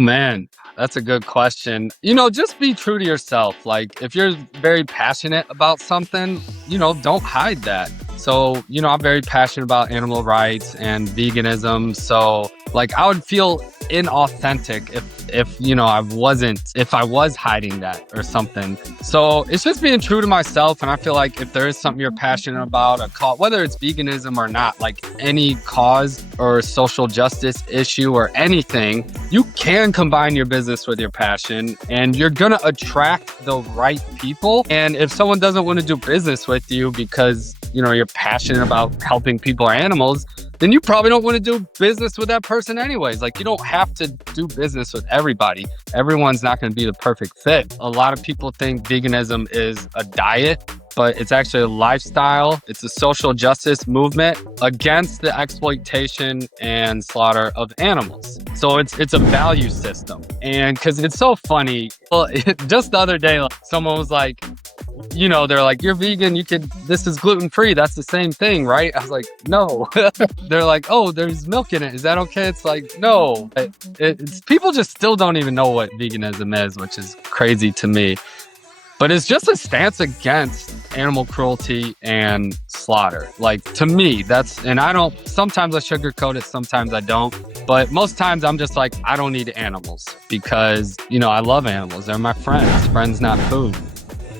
Man, that's a good question. Just be true to yourself. Like, if you're very passionate about something, don't hide that. So, I'm very passionate about animal rights and veganism. So, like, I would feel inauthentic if I was hiding that or something. So it's just being true to myself. And I feel like if there is something you're passionate about, a cause, whether it's veganism or not, like any cause or social justice issue or anything, you can combine your business with your passion and you're going to attract the right people. And if someone doesn't want to do business with you because, you're passionate about helping people or animals, then you probably don't want to do business with that person anyways. Like, you don't have to do business with everybody. Everyone's not going to be the perfect fit. A lot of people think veganism is a diet, but it's actually a lifestyle. It's a social justice movement against the exploitation and slaughter of animals. So it's a value system. And because it's so funny, just the other day, someone was like, they're like, you're vegan, this is gluten-free. That's the same thing, right? I was like, no. They're like, oh, there's milk in it. Is that okay? It's like, no. It's people just still don't even know what veganism is, which is crazy to me. But it's just a stance against animal cruelty and slaughter. Like, to me, sometimes I sugarcoat it, sometimes I don't. But most times I'm just like, I don't need animals because, I love animals. They're my friends. Friends, not food.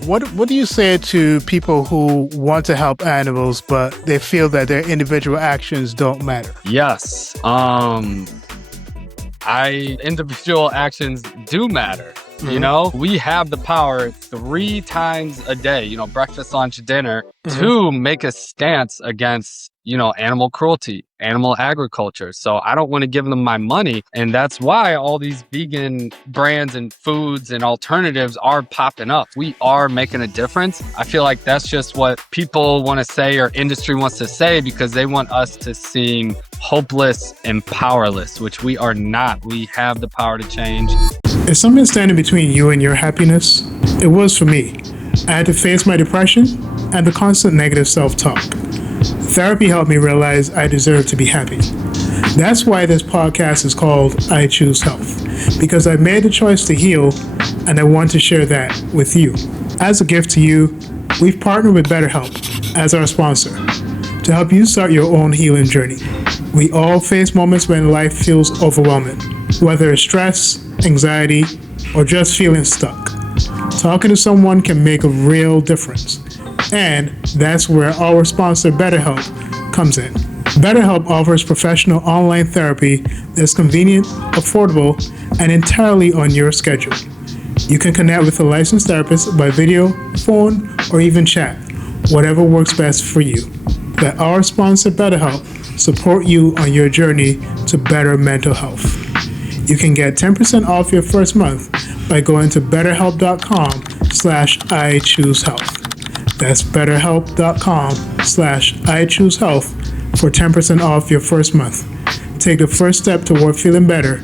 What do you say to people who want to help animals, but they feel that their individual actions don't matter? Yes. Individual actions do matter. Mm-hmm. We have the power 3 times a day, breakfast, lunch, dinner, mm-hmm. to make a stance against, animal cruelty, animal agriculture. So I don't want to give them my money. And that's why all these vegan brands and foods and alternatives are popping up. We are making a difference. I feel like that's just what people want to say or industry wants to say because they want us to seem hopeless and powerless, which we are not. We have the power to change. Is something standing between you and your happiness? It was for me. I had to face my depression and the constant negative self-talk. Therapy helped me realize I deserve to be happy. That's why this podcast is called I Choose Health, because I made the choice to heal and I want to share that with you. As a gift to you, we've partnered with BetterHelp as our sponsor to help you start your own healing journey. We all face moments when life feels overwhelming, whether it's stress, anxiety, or just feeling stuck. Talking to someone can make a real difference. And that's where our sponsor, BetterHelp, comes in. BetterHelp offers professional online therapy that's convenient, affordable, and entirely on your schedule. You can connect with a licensed therapist by video, phone, or even chat, whatever works best for you. Let our sponsor, BetterHelp, support you on your journey to better mental health. You can get 10% off your first month by going to betterhelp.com/I choose health. That's betterhelp.com/I choose health for 10% off your first month. Take the first step toward feeling better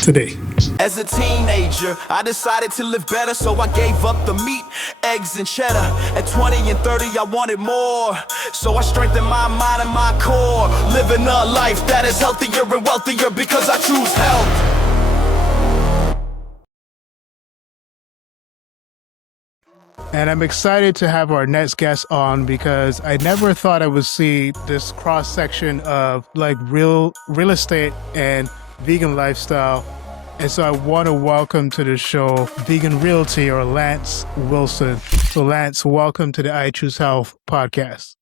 today. As a teenager, I decided to live better, so I gave up the meat, eggs, and cheddar. At 20 and 30, I wanted more, so I strengthened my mind and my core. Living a life that is healthier and wealthier because I choose health. And I'm excited to have our next guest on because I never thought I would see this cross section of like real estate and vegan lifestyle. And so I want to welcome to the show Vegan Realty, or Lance Wilson. So Lance, welcome to the I Choose Health podcast.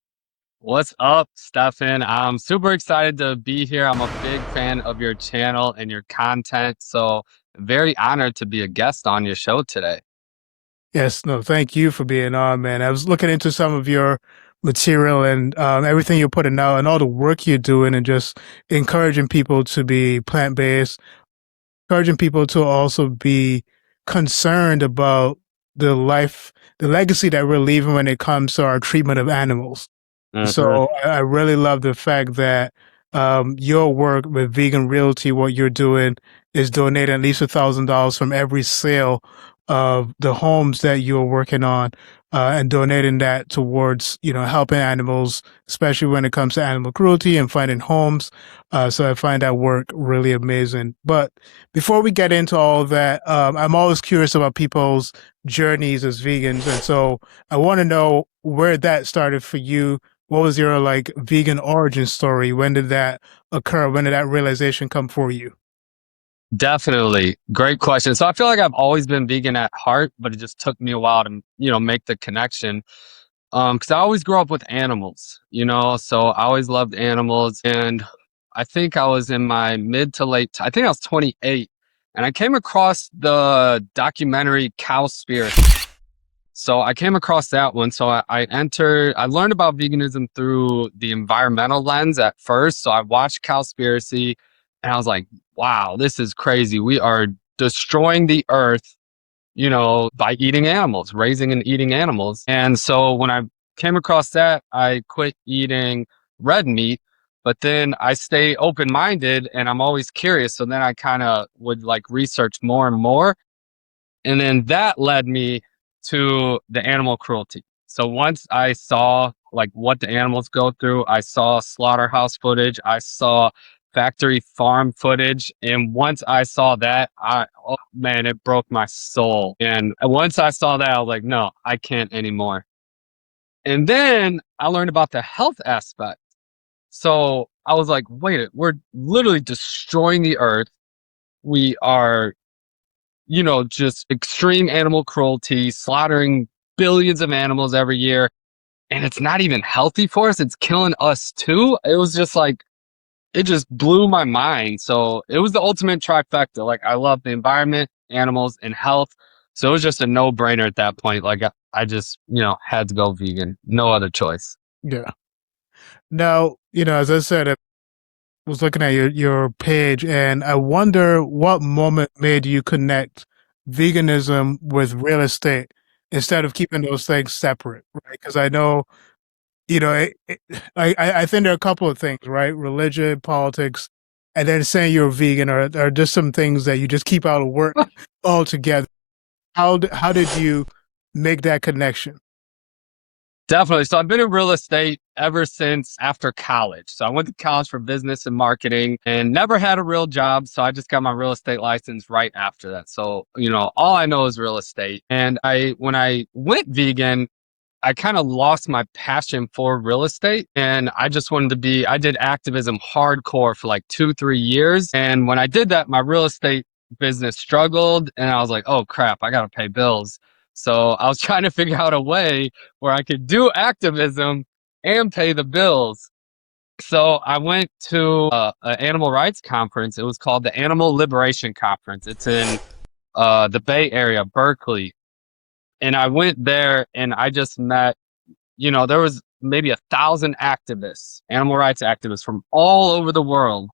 What's up, Stefan? I'm super excited to be here. I'm a big fan of your channel and your content. So very honored to be a guest on your show today. Yes, no, thank you for being on, man. I was looking into some of your material and everything you're putting out and all the work you're doing and just encouraging people to be plant-based, encouraging people to also be concerned about the legacy that we're leaving when it comes to our treatment of animals. Mm-hmm. So I really love the fact that your work with Vegan Realty, what you're doing is donating at least $1,000 from every sale of the homes that you're working on and donating that towards, helping animals, especially when it comes to animal cruelty and finding homes. So I find that work really amazing. But before we get into all of that, I'm always curious about people's journeys as vegans. And so I want to know where that started for you. What was your vegan origin story? When did that occur? When did that realization come for you? Definitely. Great question. So I feel like I've always been vegan at heart, but it just took me a while to, make the connection. Because I always grew up with animals, so I always loved animals. And I think I was in my mid to late, I think I was 28, and I came across the documentary Cowspiracy. So I came across that one. So I learned about veganism through the environmental lens at first. So I watched Cowspiracy and I was like, wow, this is crazy. We are destroying the earth, by eating animals, raising and eating animals. And so when I came across that, I quit eating red meat, but then I stay open-minded and I'm always curious. So then I kind of would research more and more. And then that led me to the animal cruelty. So once I saw what the animals go through, I saw slaughterhouse footage, I saw factory farm footage. And once I saw that, oh man, it broke my soul. And once I saw that, I was like, no, I can't anymore. And then I learned about the health aspect. So I was like, wait, we're literally destroying the earth. We are just extreme animal cruelty, slaughtering billions of animals every year. And it's not even healthy for us. It's killing us too. It was just it just blew my mind. So it was the ultimate trifecta. I love the environment, animals, and health. So it was just a no brainer at that point. I just, had to go vegan. No other choice. Yeah. Now, as I said, I was looking at your page and I wonder what moment made you connect veganism with real estate instead of keeping those things separate, right? Because I know, I think there are a couple of things, right? Religion, politics, and then saying you're vegan are just some things that you just keep out of work altogether. How did you make that connection? Definitely. So I've been in real estate ever since after college. So I went to college for business and marketing and never had a real job. So I just got my real estate license right after that. So, all I know is real estate. And when I went vegan, I kind of lost my passion for real estate. And I just I did activism hardcore for 2, 3 years. And when I did that, my real estate business struggled. And I was like, oh crap, I got to pay bills. So I was trying to figure out a way where I could do activism and pay the bills. So I went to an animal rights conference. It was called the Animal Liberation Conference. It's in the Bay Area, Berkeley. And I went there and I just met, there was maybe 1,000 activists, animal rights activists from all over the world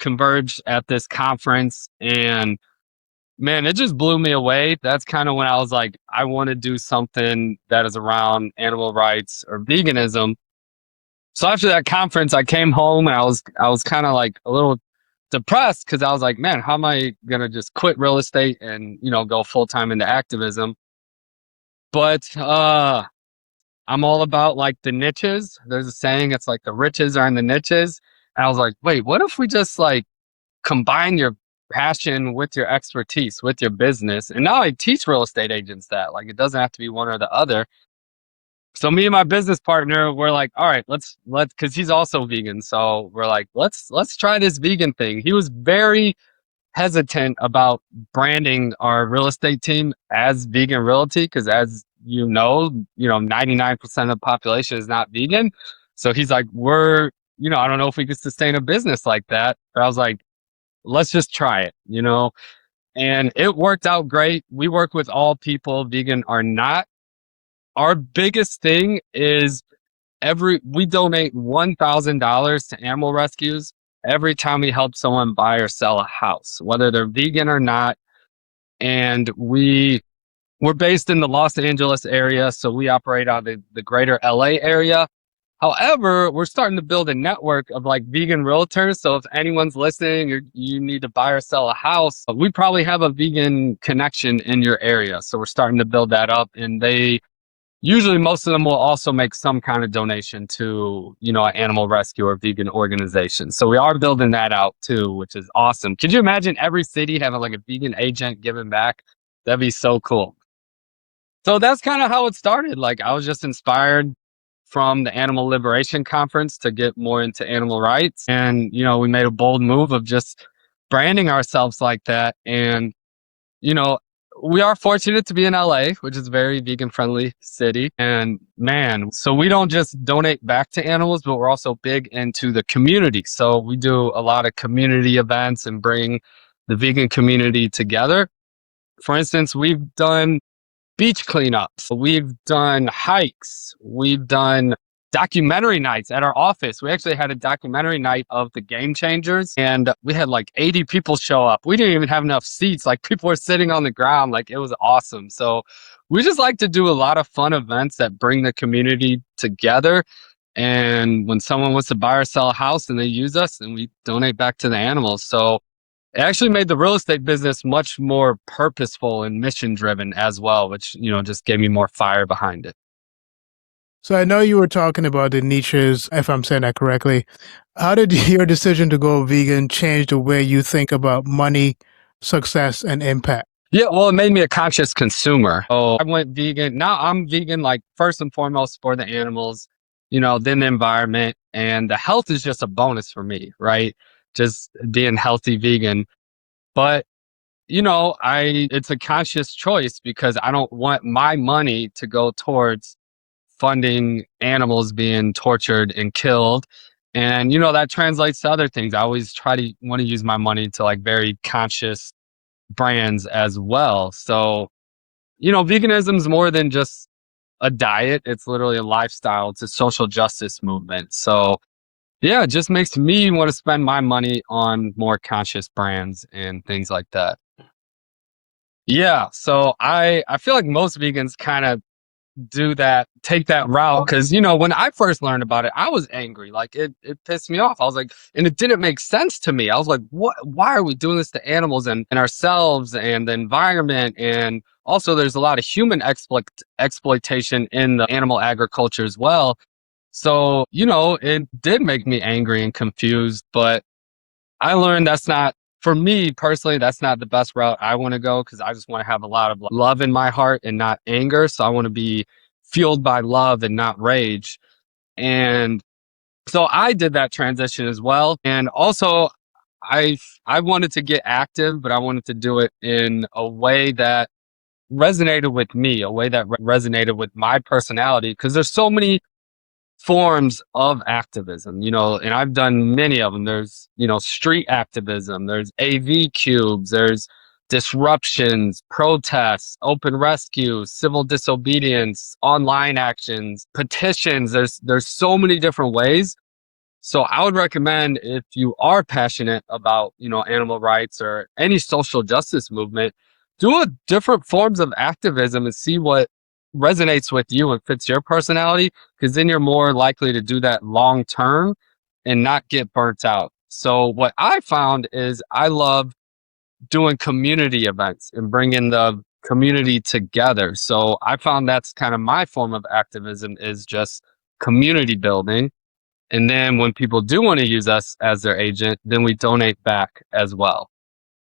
converged at this conference. And man, it just blew me away. That's kind of when I was like, I want to do something that is around animal rights or veganism. So after that conference, I came home and I was kind of a little depressed because I was like, man, how am I gonna just quit real estate and go full time into activism? But I'm all about the niches. There's a saying, it's the riches are in the niches. And I was like, wait, what if we just combine your passion with your expertise, with your business? And now I teach real estate agents that it doesn't have to be one or the other. So me and my business partner, we're like, all right, let's, cause he's also vegan. So we're like, let's try this vegan thing. He was very hesitant about branding our real estate team as Vegan Realty because, as 99% of the population is not vegan. So he's like, I don't know if we could sustain a business like that. But I was like, let's just try it, and it worked out great. We work with all people, vegan or not. Our biggest thing is we donate $1,000 to animal rescues every time we help someone buy or sell a house, whether they're vegan or not. And we're based in the Los Angeles area, so we operate out of the greater LA area. However, we're starting to build a network of like vegan realtors. So if anyone's listening or you need to buy or sell a house, we probably have a vegan connection in your area. So we're starting to build that up, and they usually, most of them will also make some kind of donation to, an animal rescue or vegan organization. So we are building that out too, which is awesome. Could you imagine every city having like a vegan agent giving back? That'd be so cool. So that's kind of how it started. Like I was just inspired from the Animal Liberation Conference to get more into animal rights. And, we made a bold move of just branding ourselves like that. And, you know, we are fortunate to be in LA, which is a very vegan friendly city. And man, so we don't just donate back to animals, but we're also big into the community. So we do a lot of community events and bring the vegan community together. For instance, we've done beach cleanups. We've done hikes. We've done documentary nights at our office. We actually had a documentary night of the Game Changers, and we had like 80 people show up. We didn't even have enough seats. Like people were sitting on the ground. Like it was awesome. So we just like to do a lot of fun events that bring the community together. And when someone wants to buy or sell a house and they use us, and we donate back to the animals. So it actually made the real estate business much more purposeful and mission driven as well, which, just gave me more fire behind it. So I know you were talking about the niches, if I'm saying that correctly. How did your decision to go vegan change the way you think about money, success, and impact? Yeah, well, it made me a conscious consumer. Oh, I went vegan. Now I'm vegan, like first and foremost for the animals, then the environment, and the health is just a bonus for me, right? Just being healthy vegan. But it's a conscious choice because I don't want my money to go towards funding animals being tortured and killed. And, that translates to other things. I always want to use my money to like very conscious brands as well. So, veganism is more than just a diet. It's literally a lifestyle. It's a social justice movement. So, yeah, it just makes me want to spend my money on more conscious brands and things like that. Yeah, so I feel like most vegans kind of take that route because when I first learned about it, I was angry. Like it pissed me off. I was like, and it didn't make sense to me. I was like, what? Why are we doing this to animals and ourselves and the environment? And also, there's a lot of human exploitation in the animal agriculture as well. So it did make me angry and confused. But I learned that's not, for me personally, that's not the best route I want to go because I just want to have a lot of love in my heart and not anger. So I want to be fueled by love and not rage. And so I did that transition as well. And also, I wanted to get active, but I wanted to do it in a way that resonated with me, a way that resonated with my personality, because there's so many forms of activism, and I've done many of them. There's, street activism, there's AV cubes, there's disruptions, protests, open rescue, civil disobedience, online actions, petitions. There's so many different ways. So I would recommend if you are passionate about, animal rights or any social justice movement, do a different forms of activism and see what resonates with you and fits your personality, because then you're more likely to do that long term and not get burnt out. So what I found is I love doing community events and bringing the community together. So I found that's kind of my form of activism, is just community building. And then when people do want to use us as their agent, then we donate back as well.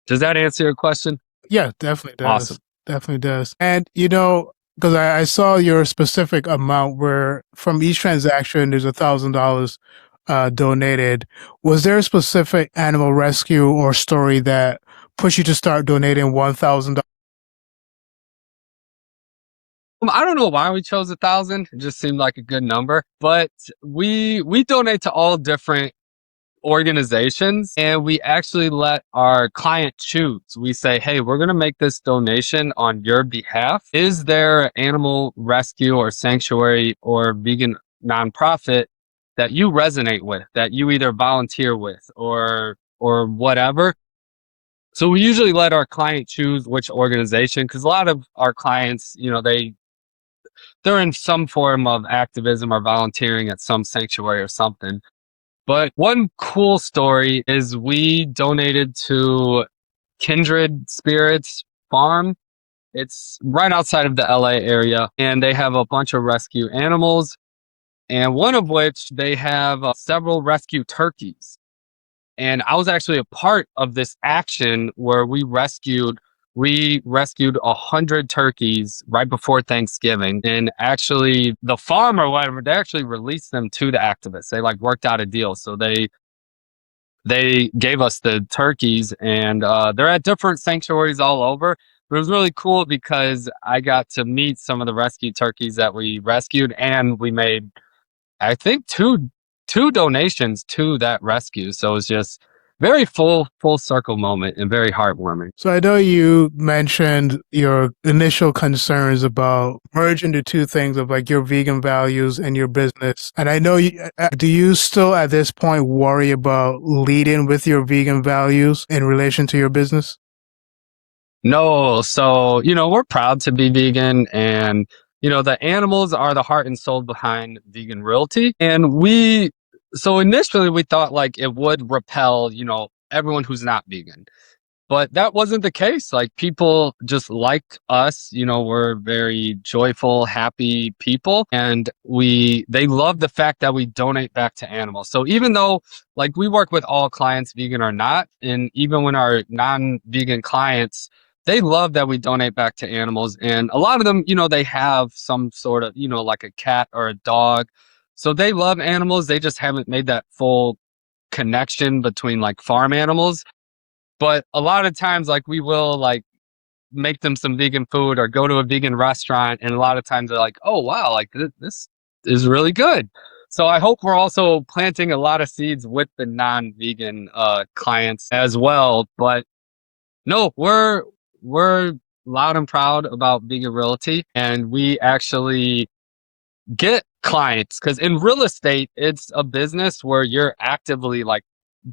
Does that answer your question? Yeah, definitely does. Awesome. Definitely does. And, because I saw your specific amount where from each transaction, there's $1,000 donated. Was there a specific animal rescue or story that pushed you to start donating $1,000? I don't know why we chose 1,000. It just seemed like a good number, but we donate to all different organizations, and we actually let our client choose. We say, hey, we're going to make this donation on your behalf. Is there an animal rescue or sanctuary or vegan nonprofit that you resonate with, that you either volunteer with or whatever? So we usually let our client choose which organization, because a lot of our clients, they're in some form of activism or volunteering at some sanctuary or something. But one cool story is we donated to Kindred Spirits Farm. It's right outside of the LA area, and they have a bunch of rescue animals, and one of which they have several rescue turkeys. And I was actually a part of this action where we rescued 100 turkeys right before Thanksgiving. And actually the farm or whatever, they actually released them to the activists. They like worked out a deal. So they gave us the turkeys, and they're at different sanctuaries all over. But it was really cool because I got to meet some of the rescue turkeys that we rescued, and we made, I think, two donations to that rescue. So it was just very full circle moment and very heartwarming. So I know you mentioned your initial concerns about merging the two things of like your vegan values and your business. And I know do you still at this point worry about leading with your vegan values in relation to your business? No, so we're proud to be vegan, and the animals are the heart and soul behind Vegan Realty. And so initially we thought like it would repel, everyone who's not vegan. But that wasn't the case. Like people just like us, we're very joyful, happy people. And they love the fact that we donate back to animals. So even though like we work with all clients, vegan or not, and even when our non-vegan clients, they love that we donate back to animals. And a lot of them, they have some sort of, like a cat or a dog. So they love animals. They just haven't made that full connection between like farm animals. But a lot of times, like we will like make them some vegan food or go to a vegan restaurant, and a lot of times they're like, "Oh wow, like this is really good." So I hope we're also planting a lot of seeds with the non-vegan clients as well. But no, we're loud and proud about Vegan Realty, and we actually get clients because in real estate, it's a business where you're actively like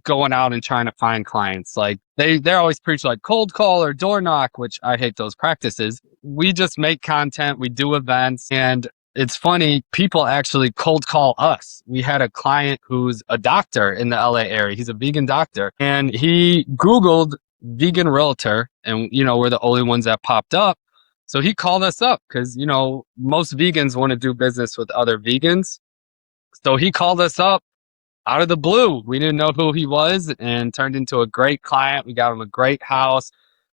going out and trying to find clients. Like they're always preach like cold call or door knock, which I hate those practices. We just make content, we do events, and it's funny, people actually cold call us. We had a client who's a doctor in the LA area. He's a vegan doctor, and he Googled vegan realtor, and we're the only ones that popped up. So he called us up because most vegans want to do business with other vegans. So he called us up out of the blue. We didn't know who he was, and turned into a great client. We got him a great house.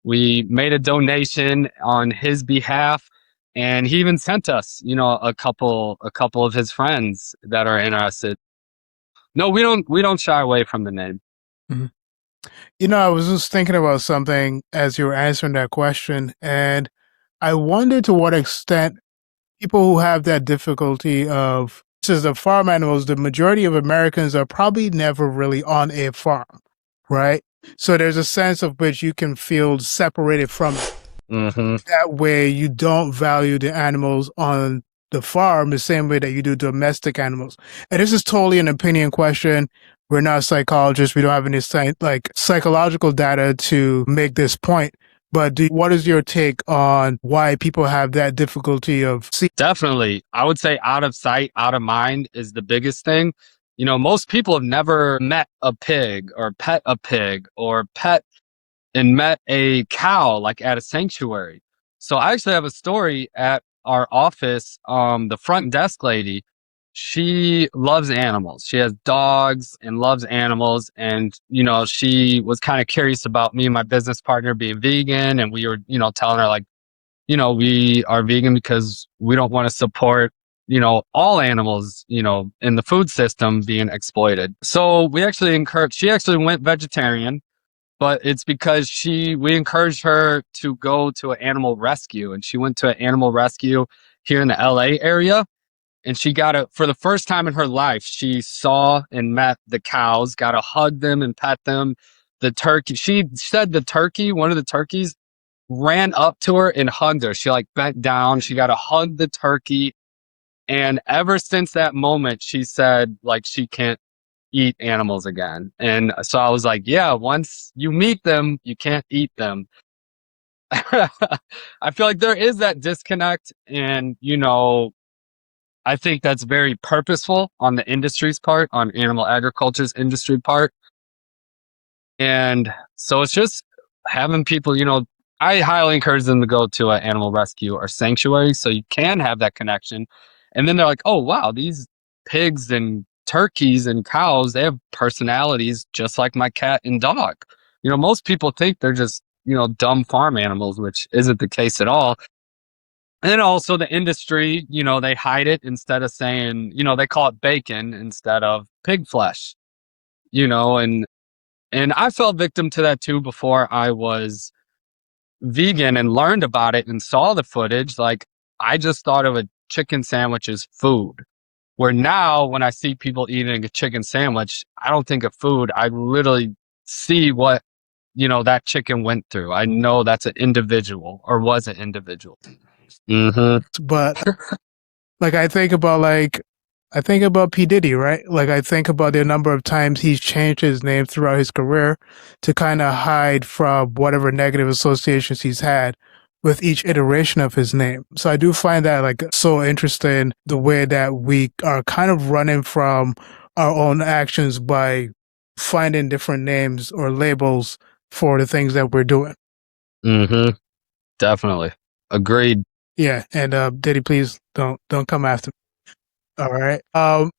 We made a donation on his behalf, and he even sent us, a couple of his friends that are interested. No, we don't shy away from the name. Mhm. I was just thinking about something as you were answering that question, and I wonder to what extent people who have that difficulty of, since the farm animals, the majority of Americans are probably never really on a farm, right? So there's a sense of which you can feel separated from it. Mm-hmm. That way you don't value the animals on the farm the same way that you do domestic animals. And this is totally an opinion question. We're not psychologists. We don't have any psychological data to make this point. But what is your take on why people have that difficulty of seeing? Definitely. I would say out of sight, out of mind is the biggest thing. Most people have never met a pig or pet a pig or met a cow like at a sanctuary. So I actually have a story at our office. The front desk lady, she loves animals. She has dogs and loves animals. And, she was kind of curious about me and my business partner being vegan. And we were, telling her like, we are vegan because we don't want to support, all animals, in the food system being exploited. So she actually went vegetarian, but it's because we encouraged her to go to an animal rescue, and she went to an animal rescue here in the LA area. And she for the first time in her life, she saw and met the cows, got to hug them and pet them. The turkey, she said one of the turkeys ran up to her and hugged her. She like bent down. She got to hug the turkey. And ever since that moment, she said like she can't eat animals again. And so I was like, yeah, once you meet them, you can't eat them. I feel like there is that disconnect, and I think that's very purposeful on the industry's part, on animal agriculture's industry part. And so it's just having people, I highly encourage them to go to an animal rescue or sanctuary so you can have that connection. And then they're like, oh, wow, these pigs and turkeys and cows, they have personalities just like my cat and dog. Most people think they're just, dumb farm animals, which isn't the case at all. And then also the industry, they hide it instead of saying, they call it bacon instead of pig flesh, and I fell victim to that too before I was vegan and learned about it and saw the footage. Like, I just thought of a chicken sandwich as food. Where now, when I see people eating a chicken sandwich, I don't think of food. I literally see what, that chicken went through. I know that's an individual or was an individual. But I think about P. Diddy, right? Like, I think about the number of times he's changed his name throughout his career to kind of hide from whatever negative associations he's had with each iteration of his name. So I do find that like so interesting, the way that we are kind of running from our own actions by finding different names or labels for the things that we're doing. Definitely. Agreed. Yeah. And Diddy, please don't come after me. All right. I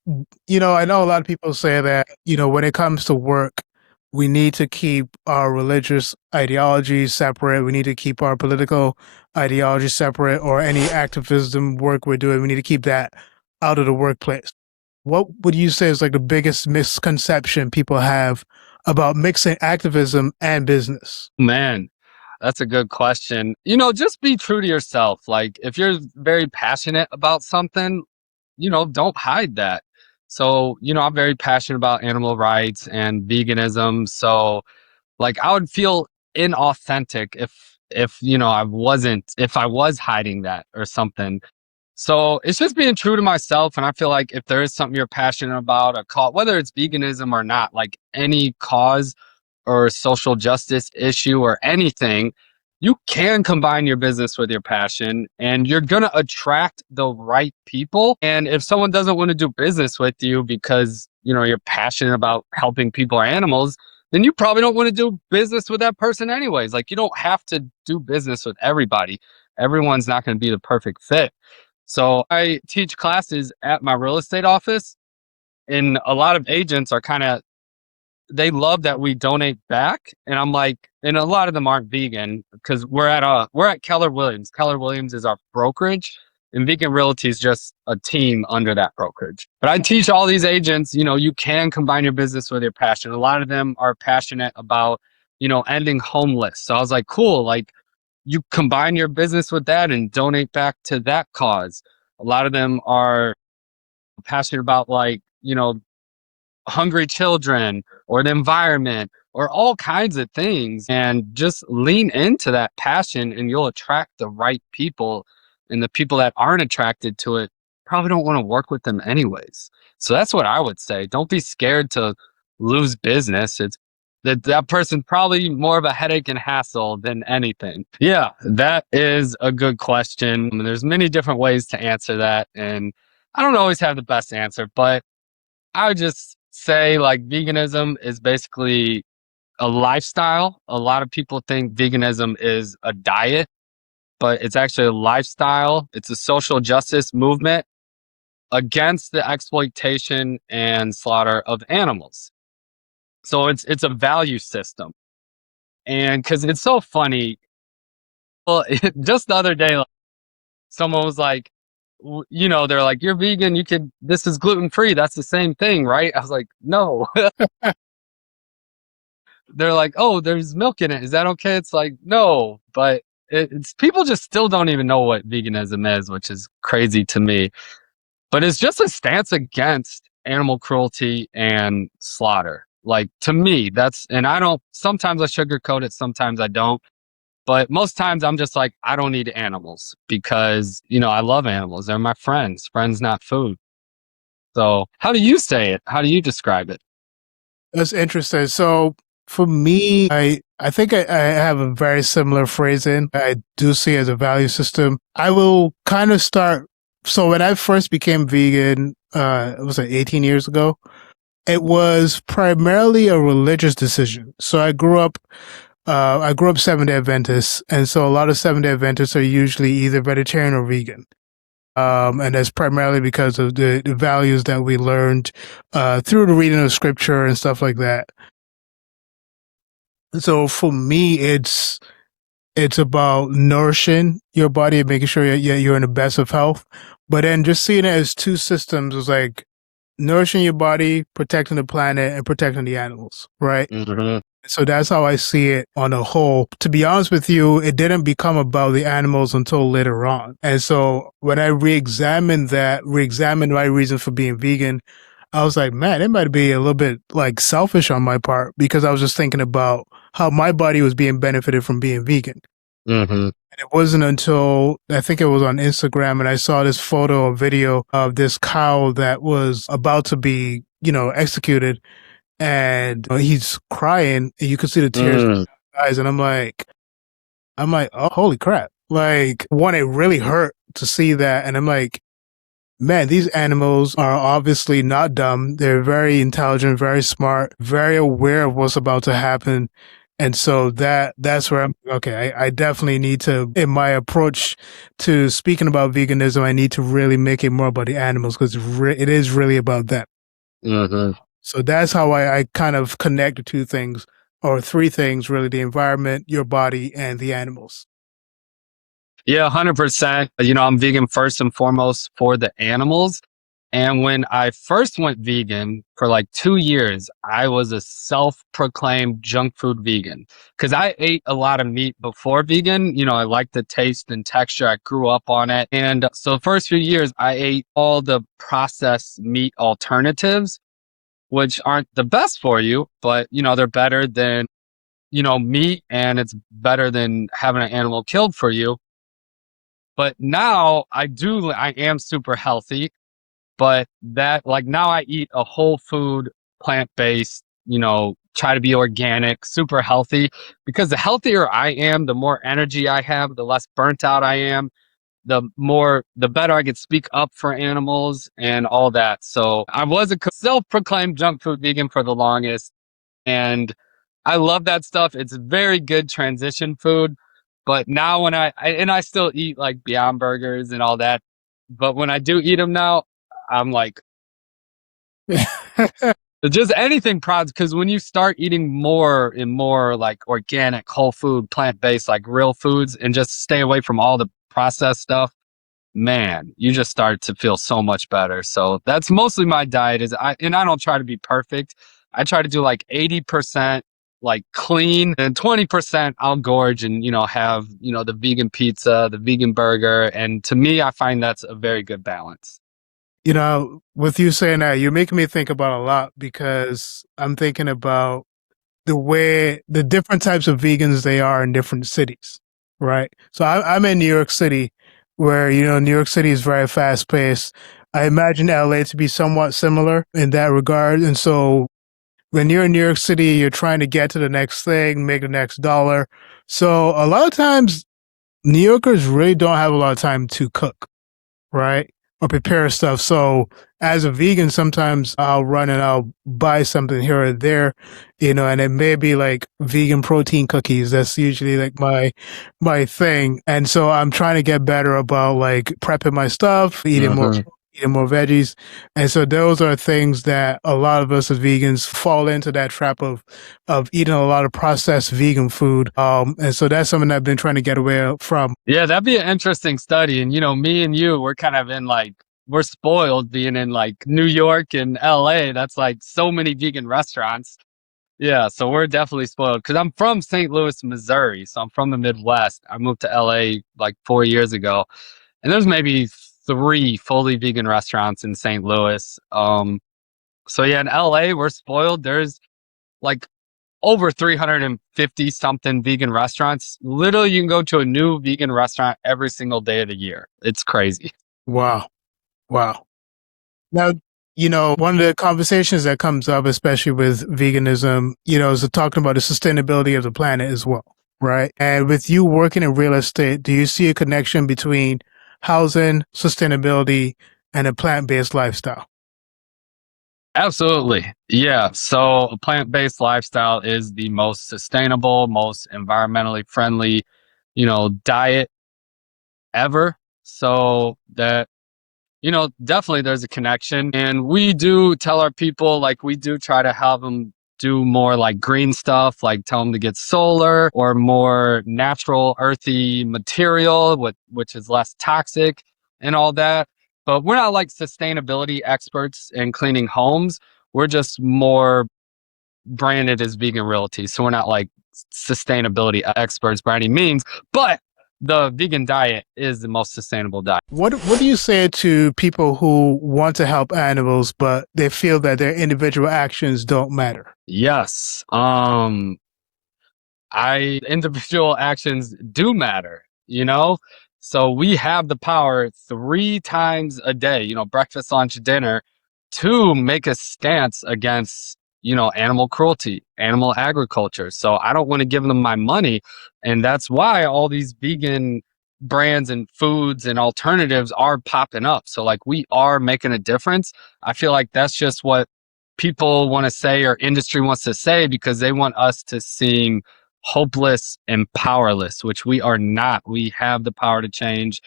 know a lot of people say that, when it comes to work, we need to keep our religious ideologies separate. We need to keep our political ideologies separate, or any activism work we're doing. We need to keep that out of the workplace. What would you say is like the biggest misconception people have about mixing activism and business? Man, that's a good question. Just be true to yourself. Like, if you're very passionate about something, don't hide that. So, I'm very passionate about animal rights and veganism. So, like, I would feel inauthentic if I was hiding that or something. So it's just being true to myself. And I feel like if there is something you're passionate about, a cause, whether it's veganism or not, like any cause or social justice issue or anything, you can combine your business with your passion, and you're going to attract the right people. And if someone doesn't want to do business with you because, you're passionate about helping people or animals, then you probably don't want to do business with that person anyways. Like, you don't have to do business with everybody. Everyone's not going to be the perfect fit. So I teach classes at my real estate office, and a lot of agents are they love that we donate back. And I'm like, and a lot of them aren't vegan because we're at Keller Williams. Keller Williams is our brokerage, and Vegan Realty is just a team under that brokerage. But I teach all these agents, you can combine your business with your passion. A lot of them are passionate about, ending homeless. So I was like, cool, like, you combine your business with that and donate back to that cause. A lot of them are passionate about, like, hungry children or the environment or all kinds of things, and just lean into that passion and you'll attract the right people. And the people that aren't attracted to it probably don't want to work with them anyways. So that's what I would say. Don't be scared to lose business. It's that person's probably more of a headache and hassle than anything. Yeah, that is a good question. I mean, there's many different ways to answer that, and I don't always have the best answer, but I would just say, like, veganism is basically a lifestyle. A lot of people think veganism is a diet, but it's actually a lifestyle. It's a social justice movement against the exploitation and slaughter of animals. So it's a value system. And because it's so funny, well, just the other day, like, someone was like, they're like, you're vegan, this is gluten free. That's the same thing, right? I was like, no. They're like, oh, there's milk in it. Is that okay? It's like, no, but it's people just still don't even know what veganism is, which is crazy to me. But it's just a stance against animal cruelty and slaughter. Like, to me, and sometimes I sugarcoat it, sometimes I don't. But most times I'm just like, I don't need animals because, I love animals. They're my friends, not food. So how do you say it? How do you describe it? That's interesting. So For me, I think I have a very similar phrasing. I do see it as a value system. I will kind of start. So when I first became vegan, it was like 18 years ago. It was primarily a religious decision. So I grew up Seventh Day Adventist, and so a lot of Seventh Day Adventists are usually either vegetarian or vegan. And that's primarily because of the values that we learned through the reading of scripture and stuff like that. So for me, it's about nourishing your body and making sure you're in the best of health. But then just seeing it as two systems is like nourishing your body, protecting the planet, and protecting the animals, right? Mhm. So that's how I see it on a whole. To be honest with you, it didn't become about the animals until later on. And so when I re-examined my reason for being vegan, I was like, man, it might be a little bit like selfish on my part because I was just thinking about how my body was being benefited from being vegan. Mhm. And it wasn't until I think it was on Instagram and I saw this photo or video of this cow that was about to be, executed, and he's crying and you could see the tears in Mm. his eyes, and I'm like, oh, holy crap. Like, one, it really hurt to see that, and I'm like, man, these animals are obviously not dumb. They're very intelligent, very smart, very aware of what's about to happen. And so that's where I'm okay. I definitely need to, in my approach to speaking about veganism, I need to really make it more about the animals because it is really about them. Mhm. So that's how I kind of connect the two things, or three things really: the environment, your body, and the animals. Yeah, 100%. I'm vegan first and foremost for the animals. And when I first went vegan for like 2 years, I was a self proclaimed junk food vegan because I ate a lot of meat before vegan. I like the taste and texture. I grew up on it. And so the first few years, I ate all the processed meat alternatives, which aren't the best for you, but, they're better than, meat, and it's better than having an animal killed for you. But now I am super healthy, but that like now I eat a whole food, plant-based, try to be organic, super healthy, because the healthier I am, the more energy I have, the less burnt out I am, the better I could speak up for animals and all that. So I was a self-proclaimed junk food vegan for the longest, and I love that stuff. It's very good transition food. But now when I still eat like Beyond Burgers and all that, but when I do eat them now, I'm like just anything products, because when you start eating more and more like organic, whole food, plant based, like real foods, and just stay away from all the processed stuff, man, you just start to feel so much better. So that's mostly my diet and I don't try to be perfect. I try to do like 80% like clean and 20% I'll gorge and, have, the vegan pizza, the vegan burger. And to me, I find that's a very good balance. With you saying that, you're making me think about a lot because I'm thinking about the different types of vegans they are in different cities, right? So I'm in New York City, where New York City is very fast paced. I imagine LA to be somewhat similar in that regard, and so when you're in New York City, you're trying to get to the next thing, make the next dollar. So a lot of times, New Yorkers really don't have a lot of time to cook, right? Or prepare stuff. So as a vegan, sometimes I'll run and I'll buy something here or there, and it may be like vegan protein cookies. That's usually like my thing. And so I'm trying to get better about like prepping my stuff, Hmm. eating more veggies. And so those are things that a lot of us as vegans fall into that trap of eating a lot of processed vegan food. And so that's something I've been trying to get away from. Yeah, that'd be an interesting study. And, me and you, we're kind of in like, we're spoiled being in like New York and LA. That's like so many vegan restaurants. Yeah, so we're definitely spoiled because I'm from St. Louis, Missouri. So I'm from the Midwest. I moved to LA like 4 years ago, and there's maybe three fully vegan restaurants in St. Louis. So yeah, in LA, we're spoiled. There's like over 350 something vegan restaurants. Literally, you can go to a new vegan restaurant every single day of the year. It's crazy. Wow. Wow. Now, One of the conversations that comes up, especially with veganism, is talking about the sustainability of the planet as well, right? And with you working in real estate, do you see a connection between housing, sustainability, and a plant-based lifestyle? Absolutely. Yeah. So a plant-based lifestyle is the most sustainable, most environmentally friendly, diet ever. So that, definitely there's a connection. And we do tell our people, like, we do try to have them do more like green stuff, like tell them to get solar or more natural, earthy material, which is less toxic and all that. But we're not like sustainability experts in cleaning homes. We're just more branded as Vegan Realty. So we're not like sustainability experts by any means, but the vegan diet is the most sustainable diet. What do you say to people who want to help animals, but they feel that their individual actions don't matter? Yes. Individual actions do matter, you know? So we have the power 3 times a day, breakfast, lunch, dinner, to make a stance against, animal cruelty, animal agriculture. So I don't want to give them my money. And that's why all these vegan brands and foods and alternatives are popping up. So like we are making a difference. I feel like that's just what people want to say or industry wants to say because they want us to seem hopeless and powerless, which we are not. We have the power to change.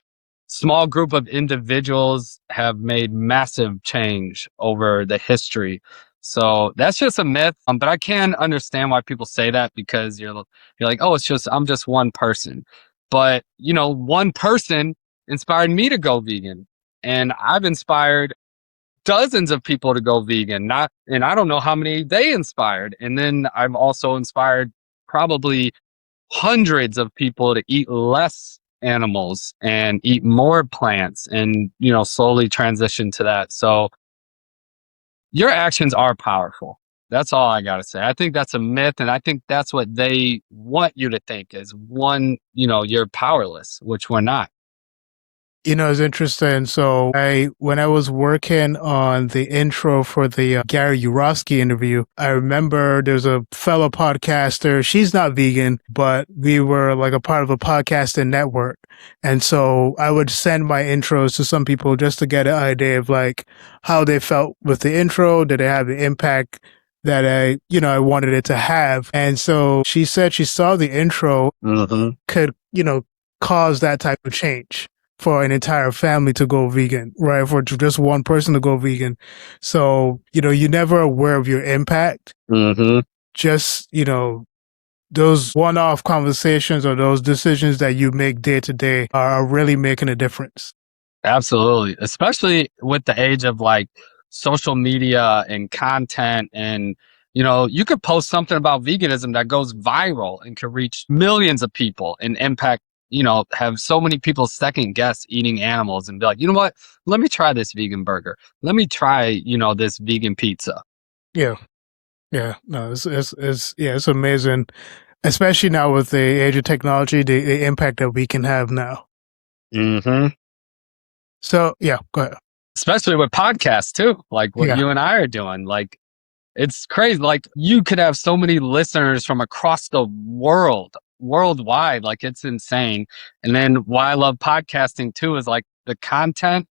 Small group of individuals have made massive change over the history. So that's just a myth. But I can understand why people say that because you're like, oh, I'm just one person. But one person inspired me to go vegan. And I've inspired dozens of people to go vegan, and I don't know how many they inspired. And then I've also inspired probably hundreds of people to eat less animals and eat more plants and, slowly transition to that. So your actions are powerful. That's all I got to say. I think that's a myth. And I think that's what they want you to think is one, you're powerless, which we're not. It's interesting. So when I was working on the intro for the Gary Urofsky interview, I remember there's a fellow podcaster. She's not vegan, but we were like a part of a podcasting network. And so I would send my intros to some people just to get an idea of like how they felt with the intro. Did it have the impact that I wanted it to have? And so she said she saw the intro could, cause that type of change for an entire family to go vegan, right? For just one person to go vegan. So, you're never aware of your impact. Just, those one-off conversations or those decisions that you make day to day are really making a difference. Absolutely. Especially with the age of like social media and content and you could post something about veganism that goes viral and could reach millions of people and impact, have so many people second guess eating animals and be like, you know what? Let me try this vegan burger. Let me try, this vegan pizza. Yeah. Yeah. No, it's amazing. Especially now with the age of technology, the impact that we can have now. So yeah, go ahead. Especially with podcasts too, like what you and I are doing. Like it's crazy. Like you could have so many listeners from across the worldwide. Like it's insane. And then why I love podcasting too is like the content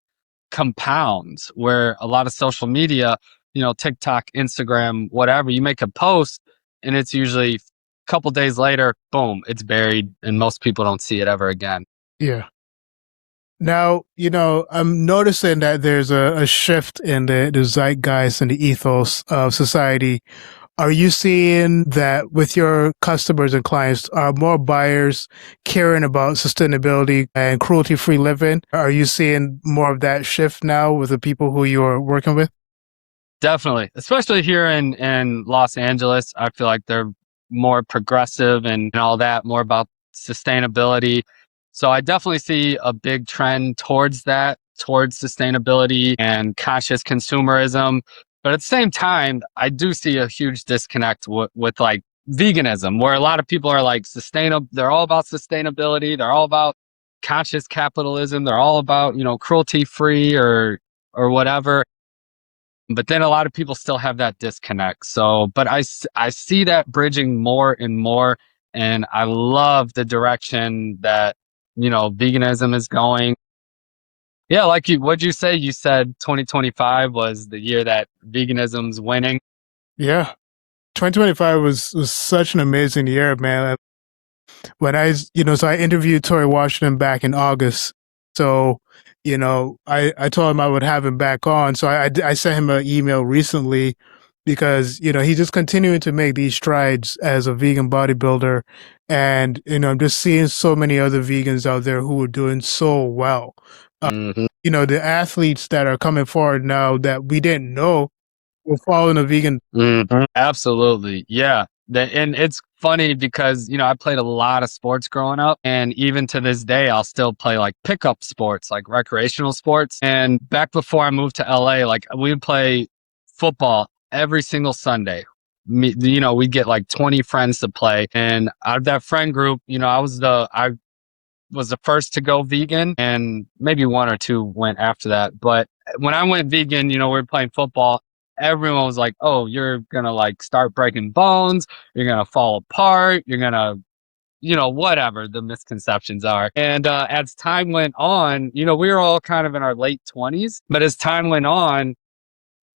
compounds where a lot of social media, TikTok, Instagram, whatever, you make a post and it's usually a couple days later, boom, it's buried and most people don't see it ever again. Yeah. Now, I'm noticing that there's a shift in the zeitgeist and the ethos of society. Are you seeing that with your customers and clients, are more buyers caring about sustainability and cruelty-free living? Are you seeing more of that shift now with the people who you're working with? Definitely. Especially here in Los Angeles, I feel like they're more progressive and all that, more about sustainability. So I definitely see a big trend towards that, towards sustainability and conscious consumerism. But at the same time, I do see a huge disconnect with like veganism, where a lot of people are like sustainable. They're all about sustainability. They're all about conscious capitalism. They're all about, cruelty free or whatever. But then a lot of people still have that disconnect. So, but I see that bridging more and more. And I love the direction that, veganism is going. Yeah, like what'd you say? You said 2025 was the year that veganism's winning. Yeah. 2025 was such an amazing year, man. When so I interviewed Tori Washington back in August. So, I told him I would have him back on. So I sent him an email recently because, he's just continuing to make these strides as a vegan bodybuilder. And, I'm just seeing so many other vegans out there who are doing so well. Hmm. The athletes that are coming forward now that we didn't know were following a vegan. Absolutely. Yeah. And it's funny because, I played a lot of sports growing up. And even to this day, I'll still play like pickup sports, like recreational sports. And back before I moved to LA, like we would play football every single Sunday. We'd get like 20 friends to play. And out of that friend group, I was the first to go vegan, and maybe one or two went after that. But when I went vegan, we were playing football. Everyone was like, "Oh, you're gonna like start breaking bones. You're gonna fall apart. You're gonna, whatever the misconceptions are." And as time went on, we were all kind of in our late 20s. But as time went on,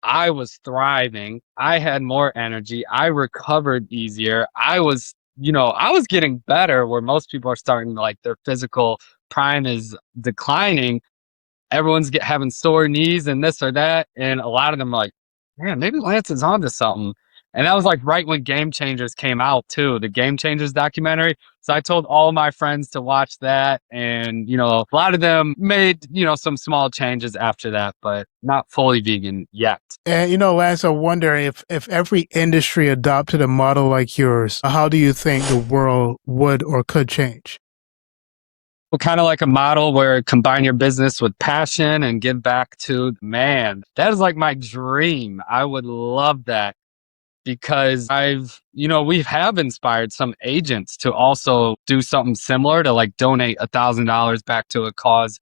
I was thriving. I had more energy. I recovered easier. I was getting better where most people are starting like their physical prime is declining. Everyone's having sore knees and this or that. And a lot of them are like, man, maybe Lance is onto something. And that was like right when Game Changers came out too, the Game Changers documentary. So I told all my friends to watch that. And, a lot of them made, some small changes after that, but not fully vegan yet. And Lance, I wonder if every industry adopted a model like yours, how do you think the world would or could change? Well, kind of like a model where combine your business with passion and give back to man. That is like my dream. I would love that because we have inspired some agents to also do something similar to like donate $1,000 back to a cause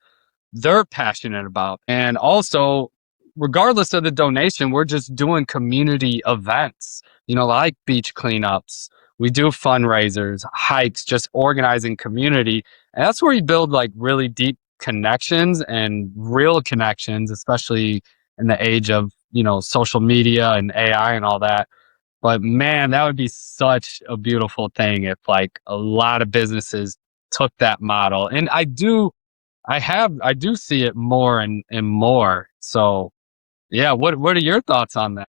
they're passionate about. And also, regardless of the donation, we're just doing community events, like beach cleanups. We do fundraisers, hikes, just organizing community. And that's where you build like really deep connections and real connections, especially in the age of, social media and AI and all that. But man, that would be such a beautiful thing if like a lot of businesses took that model. And I do see it more and more. So yeah, what are your thoughts on that?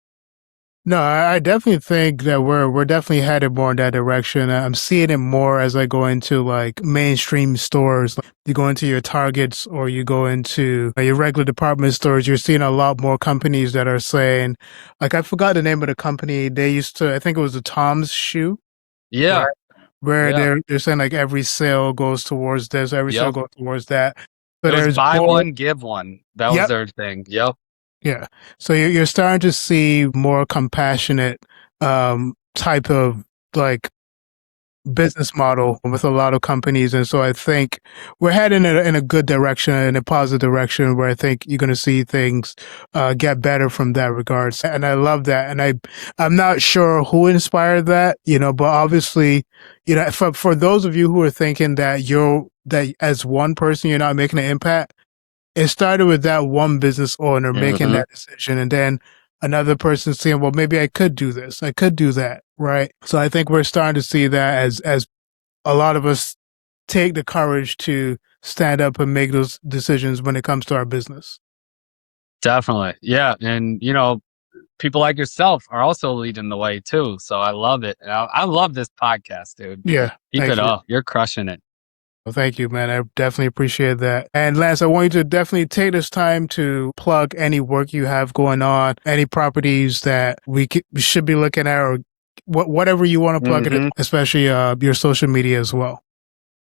No, I definitely think that we're definitely headed more in that direction. I'm seeing it more as I go into like mainstream stores. Like, you go into your Targets or you go into your regular department stores. You're seeing a lot more companies that are saying, like I forgot the name of the company. They used to, I think it was the Tom's shoe, Yeah, right? Where yeah. they're saying like every sale goes towards this, every sale Yep. goes towards that. So It was there's buy more. one, give one. That was Yep. their thing. Yep. Yeah. So you're starting to see more compassionate type of like business model with a lot of companies. And so I think we're heading in a good direction, in a positive direction, where I think you're going to see things get better from that regards. And I love that. And I'm not sure who inspired that, but obviously, for those of you who are thinking that as one person, you're not making an impact, it started with that one business owner making Hmm. that decision, and then another person saying, well, maybe I could do this, I could do that, right? So I think we're starting to see that as a lot of us take the courage to stand up and make those decisions when it comes to our business. Definitely. Yeah. And people like yourself are also leading the way too. So I love it. And I love this podcast, dude. Yeah, Keep thank it you. up. You're crushing it. Well, thank you, man. I definitely appreciate that. And Lance, I want you to definitely take this time to plug any work you have going on, any properties that we should be looking at, or whatever you want to plug it, Hmm. especially your social media as well.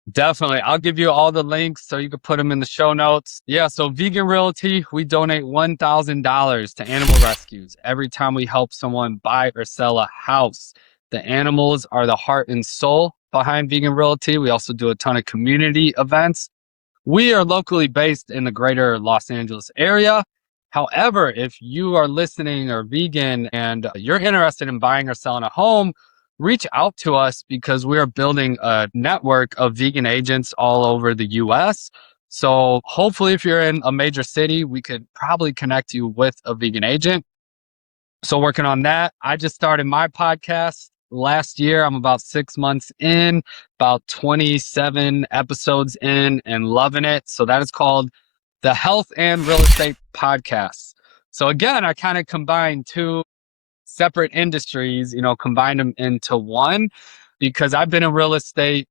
Definitely. I'll give you all the links so you can put them in the show notes. Yeah. So Vegan Realty, we donate $1,000 to animal rescues every time we help someone buy or sell a house. The animals are the heart and soul behind Vegan Realty. We also do a ton of community events. We are locally based in the greater Los Angeles area. However, if you are listening or vegan and you're interested in buying or selling a home, reach out to us because we are building a network of vegan agents all over the US. So hopefully if you're in a major city, we could probably connect you with a vegan agent. So working on that. I just started my podcast last year. I'm about 6 months in, about 27 episodes in and loving it. So that is called the Health and Real Estate Podcast. So again, I kind of combined two separate industries, combine them into one because I've been in real estate,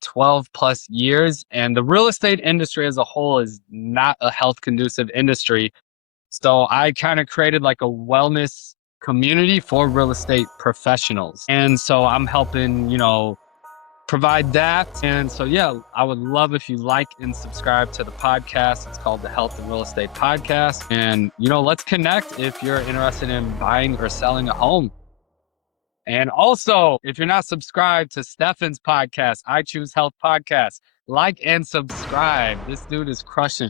12 plus years, and the real estate industry as a whole is not a health conducive industry. So I kind of created like a wellness community for real estate professionals. And so I'm helping, provide that. And so, yeah, I would love if you like and subscribe to the podcast. It's called the Health and Real Estate Podcast. And, let's connect if you're interested in buying or selling a home. And also, if you're not subscribed to Stefan's podcast, I Choose Health Podcast, like and subscribe. This dude is crushing.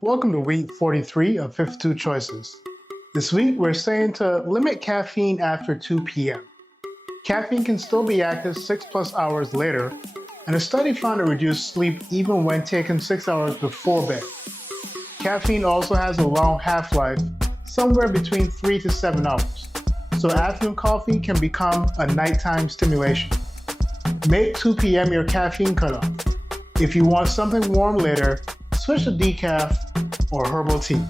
Welcome to week 43 of 52 Choices. This week, we're saying to limit caffeine after 2 p.m. Caffeine can still be active 6+ hours later, and a study found it reduced sleep even when taken 6 hours before bed. Caffeine also has a long half-life, somewhere between 3 to 7 hours, so afternoon coffee can become a nighttime stimulation. Make 2 p.m. your caffeine cutoff. If you want something warm later, switch to decaf or herbal tea.